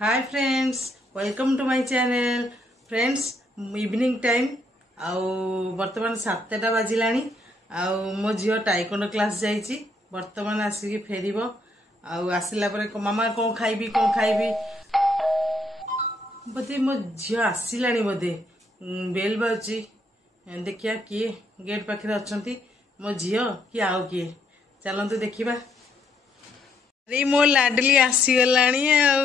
Hi friends, welcome to my channel. Friends, evening time आउ बर्तमान 7टा बाजिलानी। आउ मो झियो टाइकोंडो क्लास जाइछि। बर्तमान आसिकी फेरिबो। आउ आसिला परे मामा कोन खाइबी बोधे मो झियो आसिलानी बोधे। बेल बाजुची। देखिया किए गेट पाखरे अछंती, मो झियो कि आउ किए। चलंतु देखिबा। अरे मो लाडली आसीगलानी आउ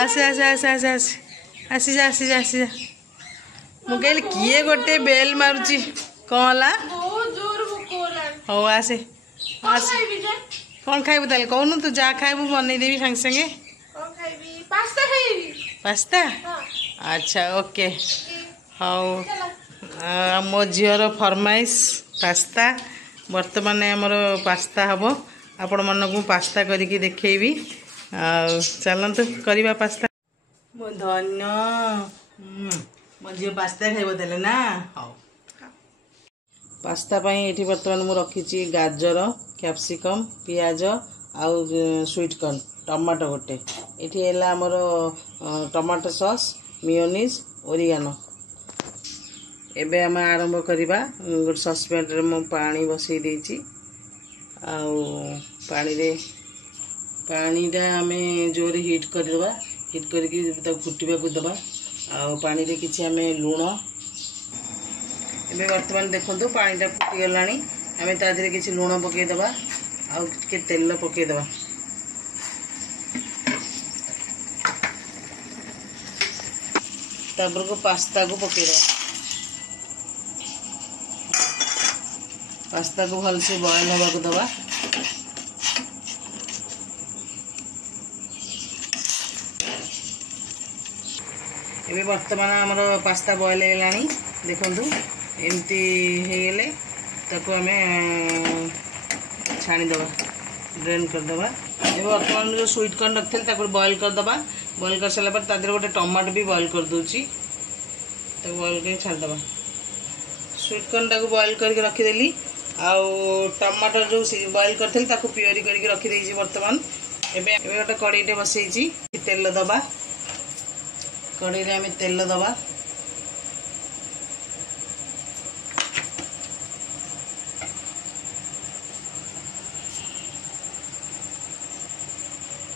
आसी जा मु कहली किए गोटे बेल मारुची कौन है हौ आसे कौन खाइबू ताले कहूनु तू जा खाइबू बनईदेवी संगे संगे पास्ता अच्छा ओके हौ मो झीर फरमाइश पास्ता बर्तमान आमर पास्ता हम आपण मन को पास्ता करके देखी चलतु करवा पास्ता मो धन्य मो झील पास्ता खाइब तेले ना हौ पास्ता ये बर्तमान मु रखी गाजर कैप्सिकम पियाज आउ स्वीट कॉर्न टमाटो गोटे ये आमर टमाटो सॉस मेयोनीज ओरिगानो एबे आम आरंभ करवा गोटे ससपैन रे मु पानी बसई देछि आउ पानीटा आम जोर हिट करदे हिट करके फुटवा दबा आउ पानी रे किछि आम लुण एबे वर्तमान देखो पानीटा फुटीगला आम तादेह किसी लुण पकईदबा आउ के तेल पकईदबा तापर को पास्ता को पकईदबा पास्ता को भलसे बॉयल होगा दबा एबे वर्तमान आमर पास्ता बॉयल होगलानी देखंतु एमती हेगले ताको आम छाणीदबा ड्रेन करदबा एबे वर्तमान जो स्वीट कॉर्न रखते बॉयल करदबा बॉयल कर सारा पर तादेह गोटे टमाटो भी बॉयल कर दूची तो बॉयल कर छाड़दबा स्वीट कॉर्न टाको बॉयल करके रखीदेली आउ टमाटो जो बॉयल करथि ताको प्योरी करके रखी वर्तमान एबे गोटे कड़ाईटे बसई तेल दबा कड़ाई रे आम तेल दबा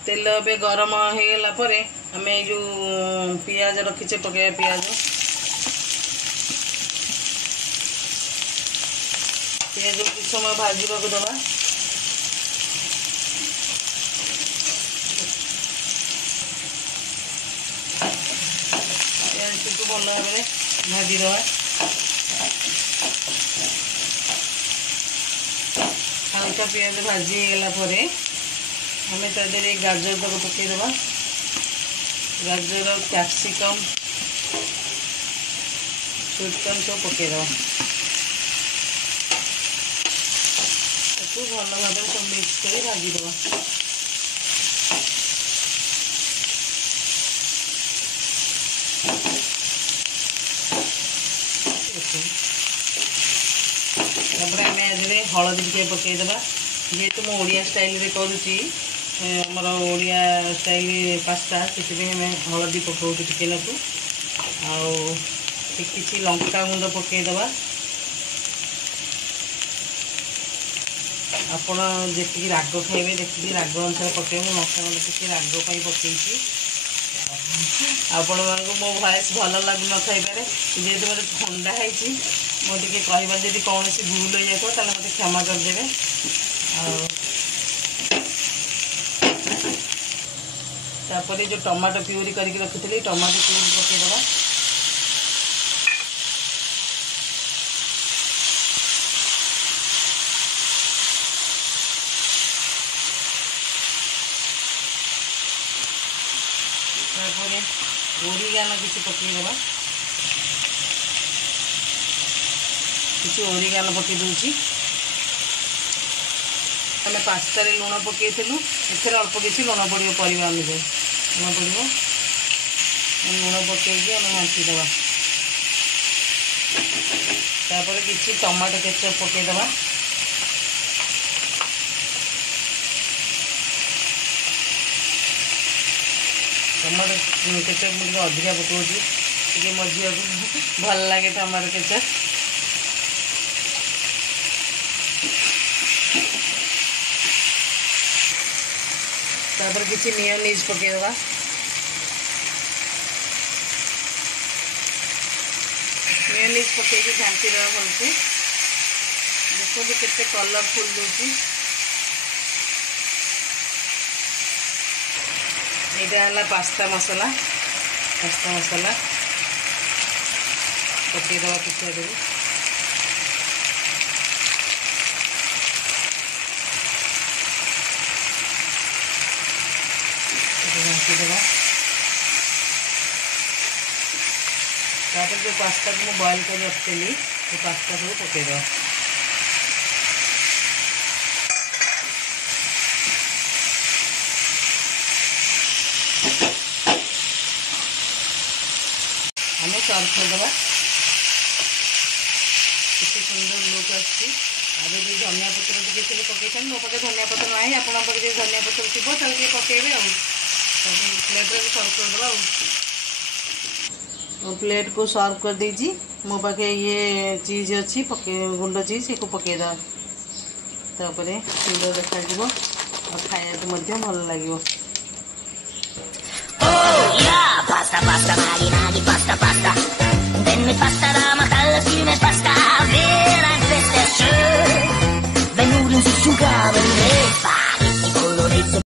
तेल ए गरम होगला आम जो पियाज रखीचे पकड़ा पियाज कुछ समय भाजवा को दबा पियाज को भल भाव भाजीदबा हल्का पियाज भाजी होगला हमें तादेह गाजर तक पकईदबा गाजर कैप्सिकम स्वीटकॉर्न सब पकईदबा भल भाव सब मिक्स कर भाजीदबा आम हलदी टे पकईदबा जेहेतु मु ओडिया स्टाइल रे करुची आमर ओडिया स्टाइल पास्ता से हलदी पकाऊ टिके नाकू आउ किसी लंका गुंड पकईदबा आपण जी राग खाइबे देखिए राग अनुसार पकड़े लंका गुंड किसी राग पकई आपण मो वॉइस भल लगु न थाईपे जेहेतु मतलब ठंडा है मोटे कहबार जब कौन भूल हो जाए मत क्षमा करदे तापर जो टमाटो प्यूरी करके रखी टमाटो प्यूरी पकईदबा ओरिगानो किसी पकईदबा किसी ओरिगानो पकई दूची आम पास्ता लुण पकईलु एथेर अल्प किसी लुण पड़ो परिवा अनुसार लुण पड़ो लुण पकईकि आम घाटीदबा तापर किसी टमाटो केचप पकईदबा टमाटो केचप मुझे अधिका पकाऊँगी टे मो झील को भल लगे टमाटो केचप। तापर किसी मेयोनीज पकेदवा। मेयोनीज पकईकि घाटी देवा भलसे। देखो केते कलरफुल दूसरी। यहाँ है पास्ता मसला पकईदवा किसी आगे घाटीदेवा। जो पास्ता को मुझे बॉयल कर रखी तो पास्ता सब पकईदवा। आम सर्व करदे कितने सुंदर लुक आसी। धनिया पत्र टे पकई मो पाखे धनिया पत्र ना आप धनिया पत्र थी पकड़े प्लेट सर्व करदे। प्लेट को सर्व कर दीजिए। मो पाखे ये चीज अच्छी गुंड चीज को पकईद सुंदर देखा और खाया भल लगे। Pasta, pasta, Maggi, Maggi, pasta, pasta. Then me pasta.